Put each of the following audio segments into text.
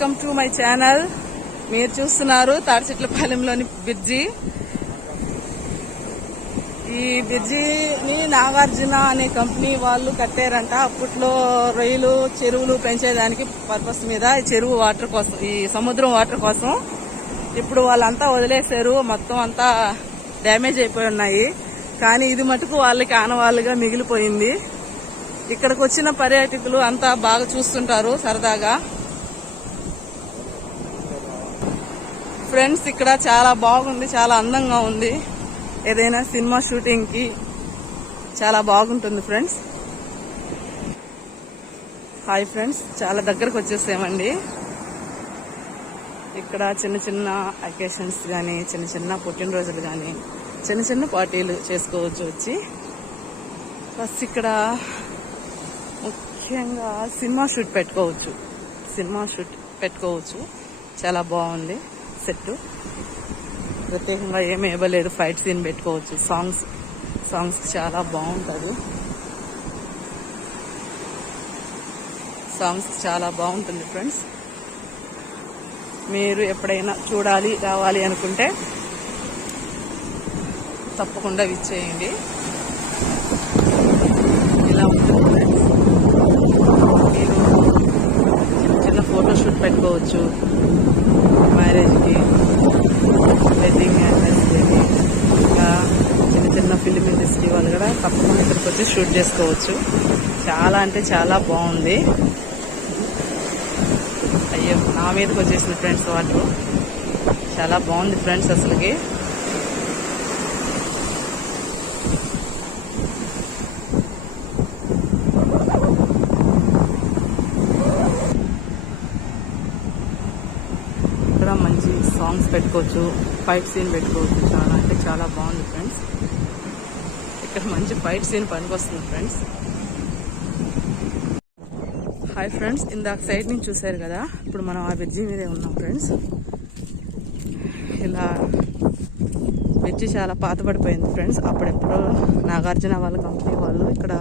Welcome to my channel. మీరు చూస్తున్నారు తాడిచెట్లపాలెంలోని bridge. ఈ బ్రిడ్జిని నాగార్జున అనే కంపెనీ వాళ్ళు కట్టారంట. అప్పట్లో రొయ్యలు చెరువులు పెంచేదానికి పర్పస్ మీద ఈ చెరువు వాటర్ కోసం, ఈ సముద్రం వాటర్ కోసం. ఇప్పుడు వాళ్ళంతా వదిలేశారు, మొత్తం అంతా డ్యామేజ్ అయిపోయి ఉన్నాయి. కానీ ఇది మటుకు వాళ్ళకి ఆనవాళ్ళుగా మిగిలిపోయింది. ఇక్కడికి వచ్చిన పర్యాటకులు అంతా బాగా చూస్తుంటారు సరదాగా. ఫ్రెండ్స్, ఇక్కడ చాలా బాగుంది, చాలా అందంగా ఉంది. ఏదైనా సినిమా షూటింగ్ కి చాలా బాగుంటుంది ఫ్రెండ్స్. హాయ్ ఫ్రెండ్స్, చాలా దగ్గరకు వచ్చేసామండి. ఇక్కడ చిన్న చిన్న అకేషన్స్ కానీ, చిన్న చిన్న పుట్టినరోజులు కానీ, చిన్న చిన్న పార్టీలు చేసుకోవచ్చు వచ్చి. ఫస్ట్ ఇక్కడ ముఖ్యంగా సినిమా షూట్ పెట్టుకోవచ్చు. చాలా బాగుంది సెట్. ప్రత్యేకంగా ఏమీ ఇవ్వలేదు, ఫైట్ సీన్ పెట్టుకోవచ్చు. సాంగ్స్ చాలా బాగుంటుంది. చాలా బాగుంటుంది ఫ్రెండ్స్. మీరు ఎప్పుడైనా చూడాలి రావాలి అనుకుంటే తప్పకుండా విచ్చేయండి. ఇలా ఉంటుంది ఫ్రెండ్స్. మీరు చిన్న ఫోటోషూట్ పెట్టుకోవచ్చు, మ్యారేజ్కి, వెడ్డింగ్ యానివర్సరీకి, ఇంకా చిన్న ఫిలిం ఇండస్ట్రీ వాళ్ళు కూడా తప్పకుండా ఇక్కడికి వచ్చి షూట్ చేసుకోవచ్చు. చాలా అంటే చాలా బాగుంది. అయ్యో, నా మీదకి వచ్చేసింది ఫ్రెండ్స్ వాటర్. చాలా బాగుంది ఫ్రెండ్స్ అసలుకి. ఇక్కడ మంచి సాంగ్స్ పెట్టుకోవచ్చు, ఫైట్ సీన్ పెట్టుకోవచ్చు. చాలా అంటే చాలా బాగుంది ఫ్రెండ్స్. ఇక్కడ మంచి ఫైట్ సీన్ పనికొస్తుంది ఫ్రెండ్స్. హాయ్ ఫ్రెండ్స్, ఇందాక సైడ్ నుంచి చూసారు కదా, ఇప్పుడు మనం ఆ బ్రిడ్జి మీదే ఉన్నాం ఫ్రెండ్స్. ఇలా బ్రిడ్జి చాలా పాతపడిపోయింది ఫ్రెండ్స్. అప్పుడెప్పుడు నాగార్జున వాళ్ళ కంపెనీ వాళ్ళు ఇక్కడ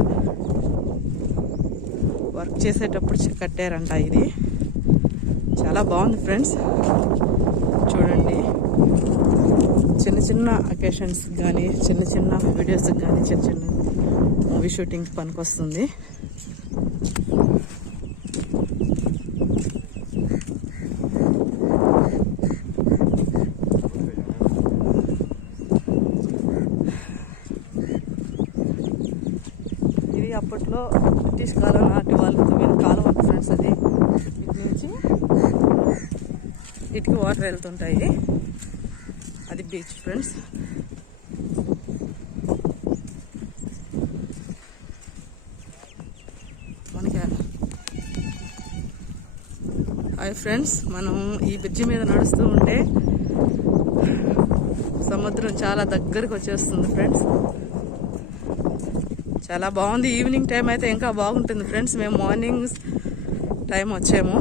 వర్క్ చేసేటప్పుడు కట్టారంట. ఇది చాలా బాగుంది ఫ్రెండ్స్. చూడండి, చిన్న చిన్న అకేషన్స్ కానీ, చిన్న చిన్న వీడియోస్ కానీ, చిన్న చిన్న మూవీ షూటింగ్ పనికొస్తుంది. ఇది అప్పట్లో బ్రిటిష్ కాలం నాటి వాళ్ళు తవ్విన కాలం ఫ్రెండ్స్. అది ఇటు నుంచి ఇటుకి వాటర్ వెళ్తుంటాయి. అది బీచ్ ఫ్రెండ్స్. హాయ్ ఫ్రెండ్స్, మనం ఈ బ్రిడ్జి మీద నడుస్తూ ఉంటే సముద్రం చాలా దగ్గరకు వచ్చేస్తుంది ఫ్రెండ్స్. చాలా బాగుంది. ఈవినింగ్ టైం అయితే ఇంకా బాగుంటుంది ఫ్రెండ్స్. మేము మార్నింగ్ టైం వచ్చాము.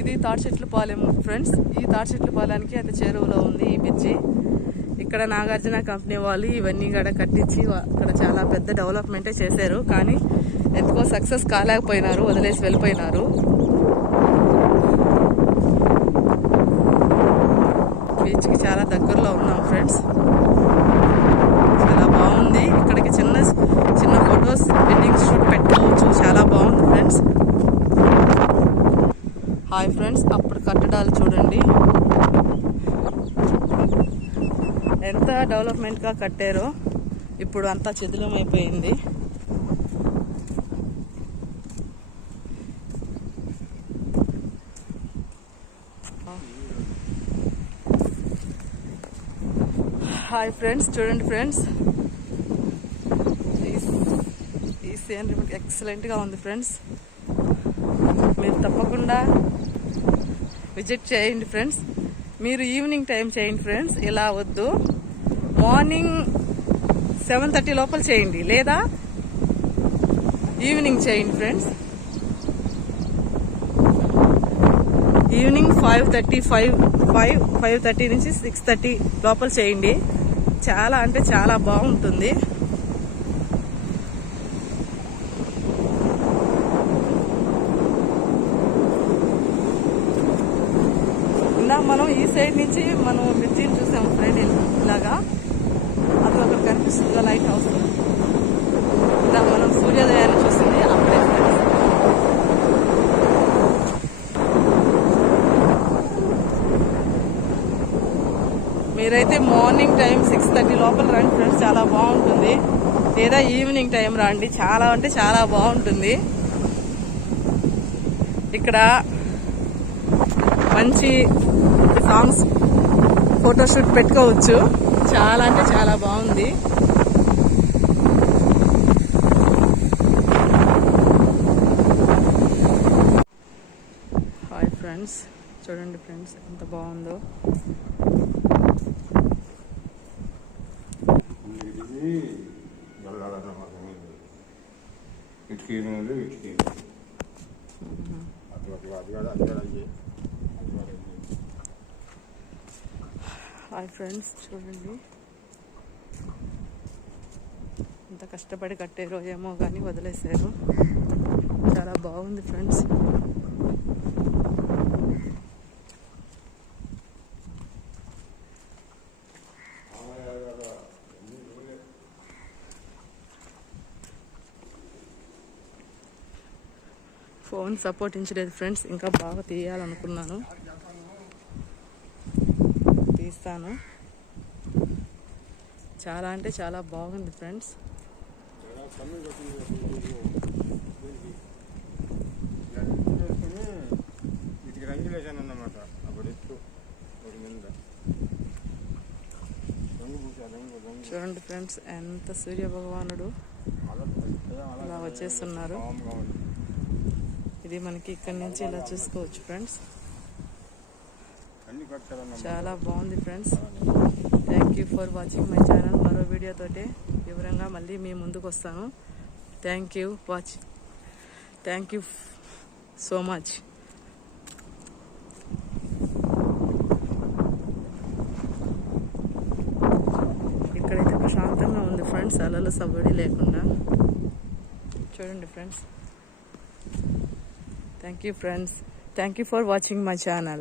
ఇది తాడిచెట్లపాలెం ఫ్రెండ్స్. ఈ తాడిచెట్లపాలెంకి అయితే చెరువులో ఉంది ఈ బ్రిడ్జి. ఇక్కడ నాగార్జున కంపెనీ వాళ్ళు ఇవన్నీ కూడా కట్టించి అక్కడ చాలా పెద్ద డెవలప్మెంటే చేశారు. కానీ ఎందుకో సక్సెస్ కాలేకపోయినారు, వదిలేసి వెళ్ళిపోయినారు. బీచ్కి చాలా దగ్గరలో ఉన్నాం ఫ్రెండ్స్. చాలా బాగుంది. ఇక్కడికి చిన్న చిన్న ఫొటోస్, వెడ్డింగ్ షూట్ పెట్టుకోవచ్చు. చాలా బాగుంది ఫ్రెండ్స్. హాయ్ ఫ్రెండ్స్, అప్పుడు కట్టడాలు చూడండి ఎంత డెవలప్మెంట్గా కట్టారో. ఇప్పుడు అంతా చెదిలం అయిపోయింది. హాయ్ ఫ్రెండ్స్, చూడండి ఫ్రెండ్స్, ఈ సీనరీ ఎక్సలెంట్గా ఉంది ఫ్రెండ్స్. మీరు తప్పకుండా విజిట్ చేయండి ఫ్రెండ్స్. మీరు ఈవినింగ్ టైం చేయండి ఫ్రెండ్స్. ఇలా వద్దు, మార్నింగ్ 7:30 లోపల చేయండి, లేదా ఈవినింగ్ చేయండి ఫ్రెండ్స్. ఈవినింగ్ 5:30 నుంచి 6:30 లోపల చేయండి. చాలా అంటే చాలా బాగుంటుంది. సైడ్ నుంచి మనం బ్రిడ్జిని చూసాము ఫ్రెండ్, ఇలాగా అది అక్కడ కనిపిస్తుంది లైట్ హౌస్. ఇలా మనం సూర్యోదయాన్ని చూస్తుంది అక్కడే ఫ్రెండ్స్. మీరైతే మార్నింగ్ టైం 6:30 లోపల రండి ఫ్రెండ్స్, చాలా బాగుంటుంది. లేదా ఈవినింగ్ టైం రండి, చాలా అంటే చాలా బాగుంటుంది. ఇక్కడ మంచి సాంగ్స్ ఫోటోషూట్ పెట్టుకోవచ్చు, చాలా అంటే చాలా బాగుంది. హాయ్ ఫ్రెండ్స్, చూడండి ఫ్రెండ్స్ ఎంత బాగుందో. హాయ్ ఫ్రెండ్స్, చూడండి ఎంత కష్టపడి కట్టారో ఏమో కానీ వదిలేశారు. చాలా బాగుంది ఫ్రెండ్స్. ఫోన్ సపోర్ట్ ఇచ్చలేదు ఫ్రెండ్స్, ఇంకా బాగా తీయాలనుకున్నాను, తీస్తాను. చాలా అంటే చాలా బాగుంది ఫ్రెండ్స్. చూడండి ఫ్రెండ్స్ ఎంత సూర్య భగవానుడు ఇలా వచ్చేస్తున్నారు. ఇది మనకి ఇక్కడి నుంచి ఇలా చూసుకోవచ్చు ఫ్రెండ్స్. చాలా బాగుంది friends. Thank you for watching my channel. మరో వీడియోతోటి వివరంగా మళ్ళీ మీ ముందుకు వస్తాను. Thank you so much. ఇక్కడైతే ప్రశాంతంగా ఉంది ఫ్రెండ్స్, అలలు సవ్వడి లేకుండా. చూడండి friends. Thank you friends. Thank you for watching my channel.